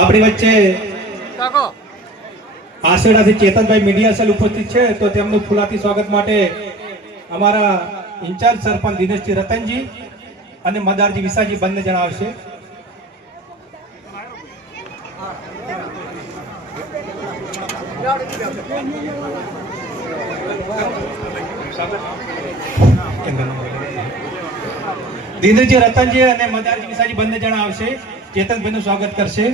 આપણી વચ્ચે આસેડાથી Chetanbhai media cell ઉપસ્થિત છે તો તેમનું ફૂલાતી સ્વાગત માટે અમારા ઇન્ચાર્જ સરપંચ દિનેશજી રતનજી અને મદારજી વિસાજી બંને જણા આવશે. દિનેશજી રતનજી અને મદારજી વિસાજી બંને જણા આવશે. ચેતનભાઈનું સ્વાગત કરશે.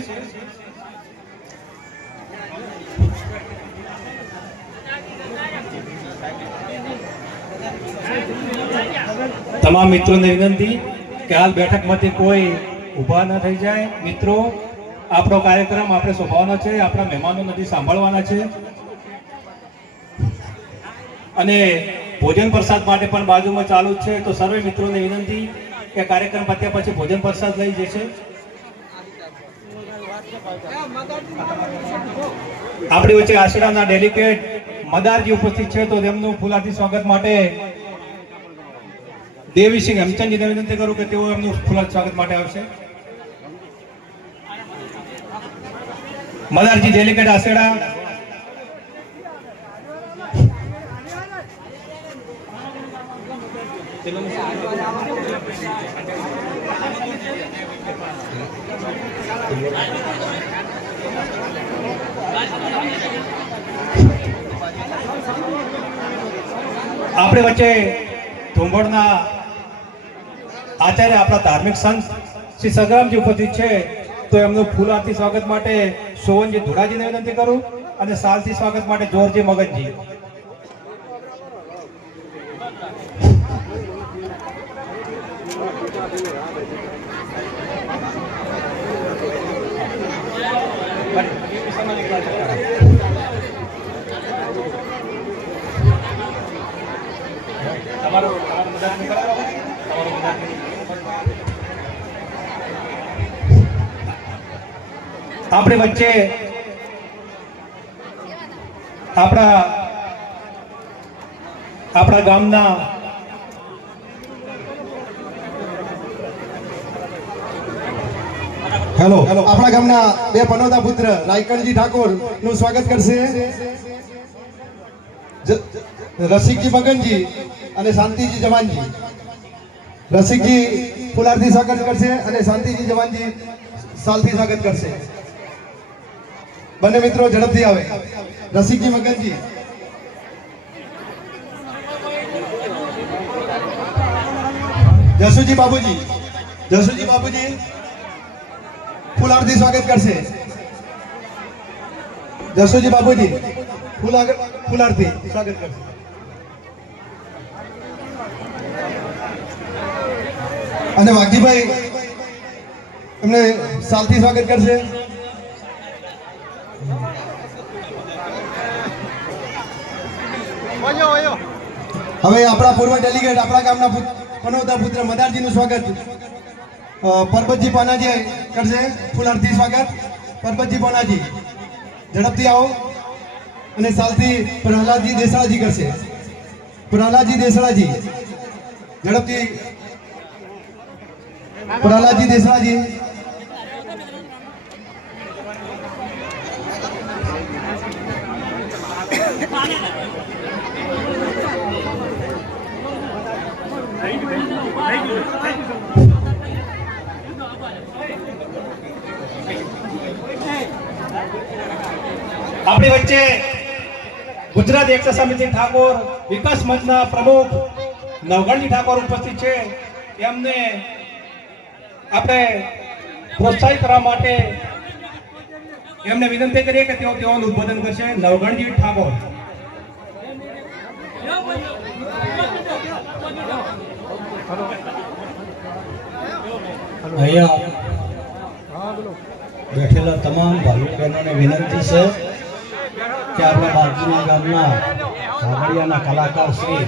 તમામ મિત્રોને વિનંતી કે હાલ બેઠકમાંથી કોઈ ઊભા ન થઈ જાય. મિત્રો, આપણો કાર્યક્રમ આપણે શોભાવવાનો છે, આપણા મહેમાનો નથી સાંભળવાના છે. અને ભોજન પ્રસાદ માટે પણ બાજુમાં ચાલુ છે. તો સર્વે મિત્રોને વિનંતી કે કાર્યક્રમ પત્યા પછી ભોજન પ્રસાદ લઈ જશે. આપણી વચ્ચે આશરાના ડેલિકેટ મદારજી ઉપસ્થિત છે તો તેમનું ફૂલાથી સ્વાગત માટે દેવીસિંહ હેમચંદજીને વિનંતી કરું કે તેઓ એમનું ફૂલાથી સ્વાગત માટે આવશે. મદારજી ડેલિકેટ આશેડા આપણી વચ્ચે ધુંબળના આચાર્ય આપણા ધાર્મિક સંત શ્રી સગરામજી ઉપસ્થિત છે, તો એમનું ફૂલ આરતી સ્વાગત માટે સોવનજી ધુડાજીને વિનંતી કરું અને સાલથી સ્વાગત માટે જોરજી મગનજી. આપણી વચ્ચે આપણા આપણા ગામના હેલો. આપણા ગામના બે પનોતા પુત્ર રાયકણજી ઠાકોરનું સ્વાગત કરશે. રસિકજી મગનજી અને શાંતિજી જવાનજી. રસિકજી ફુલારથી સ્વાગત કરશે અને શાંતિજી જવાનજી સાલથી સ્વાગત કરશે. બંને મિત્રો ઝડપથી આવે. રસિકજી મગનજી. જસુજી બાબુજી જસુજી બાબુજી ફૂલારથી સ્વાગત કરશે. જસોજી બાબુજી ફૂલા ફૂલારથી સ્વાગત કરશે. અને વાઘજીભાઈ એમને સાલથી સ્વાગત કરશે. હવે આપણા પૂર્વ ડેલિગેટ આપણા ગામના પનોતા પુત્ર મદારજીનું સ્વાગત. પરબતજી પાનાજી કરશે. ફૂલારથી સ્વાગત. પરબતજી પાનાજી, ઝડપથી આવો. અને સાલથી પ્રહલાદજી દેસાડાજી કરશે. પ્રહલાદજી દેસાડાજી ઝડપથી. પ્રહલાદજી દેસાડાજી આપણી વચ્ચે ગુજરાત એકતા સમિતિ ઠાકોર, વિકાસ મંચના પ્રમુખ નવગણજી ઠાકોર ઉપસ્થિત છે. એમને આપણે પ્રોત્સાહિત કરવા માટે એમને વિનંતી કરીએ કે તેઓ તેઓનું ઉદ્બોધન કરશે. નવગણજી ઠાકોર. અહીંયા બેઠેલા તમામ ભાવિક બહેનોને વિનંતી છે કે આપણા બાજુના ગામના કાગડિયાના કલાકાર શ્રી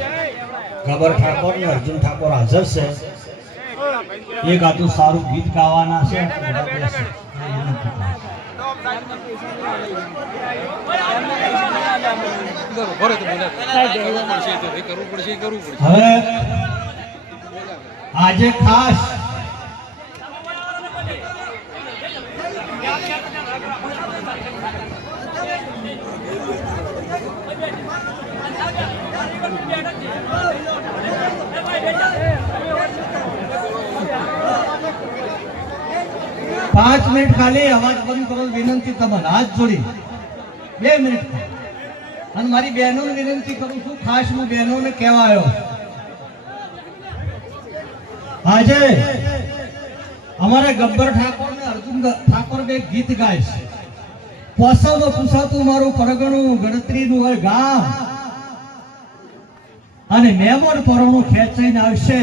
ગબર ઠાકોર અને અર્જુન ઠાકોર હાજર છે એ ગાતું સારું ગીત ગાવાના છે આજે. એ પાંચ મિનિટ ખાલી અવાજ બંધ કરો વિનંતી તમારે. હાથ જોડી. બે મિનિટ અને મારી બહેનો વિનંતી કરું છું, ખાસ હું બહેનોને કહેવાયો આજે અમારા ગબ્બર ઠાકોર ને અર્જુન ઠાકોર બે ગીત ગાય છે. પોસામાં પૂછાતું મારું પરગણું, ગણતરીનું હોય ગામ. અને મેમોર પરણું ખેંચાઈને આવશે.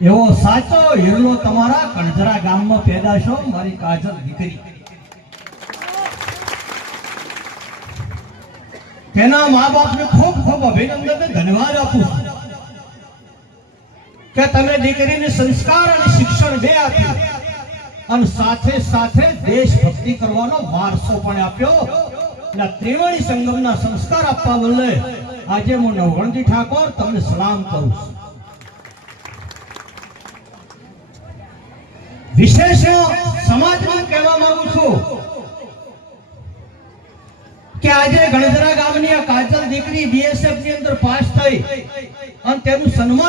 એવો સાચો હિરલો તમારા કણજરા ગામમાં પેદાશો મારી કાજલ દીકરી. તેના મા બાપને ખૂબ ખૂબ અભિનંદન ધન્યવાદ આપું છું. કે તમે દીકરીને સંસ્કાર અને શિક્ષણ બે આપ્યું. અને સાથે સાથે દેશભક્તિ કરવાનો વારસો પણ આપ્યો. અને ત્રિવેણી સંગમના સંસ્કાર આપવા બદલે આજે હું નવગણજી ઠાકોર તમને સલામ કરું છું. વિશેષ સમાજમાં કહેવા માંગુ છું કે આજે ગણધરા ગામની આ કાજલ દીકરી બીએસએફની અંદર પાસ થઈ. અને તેનું સન્માન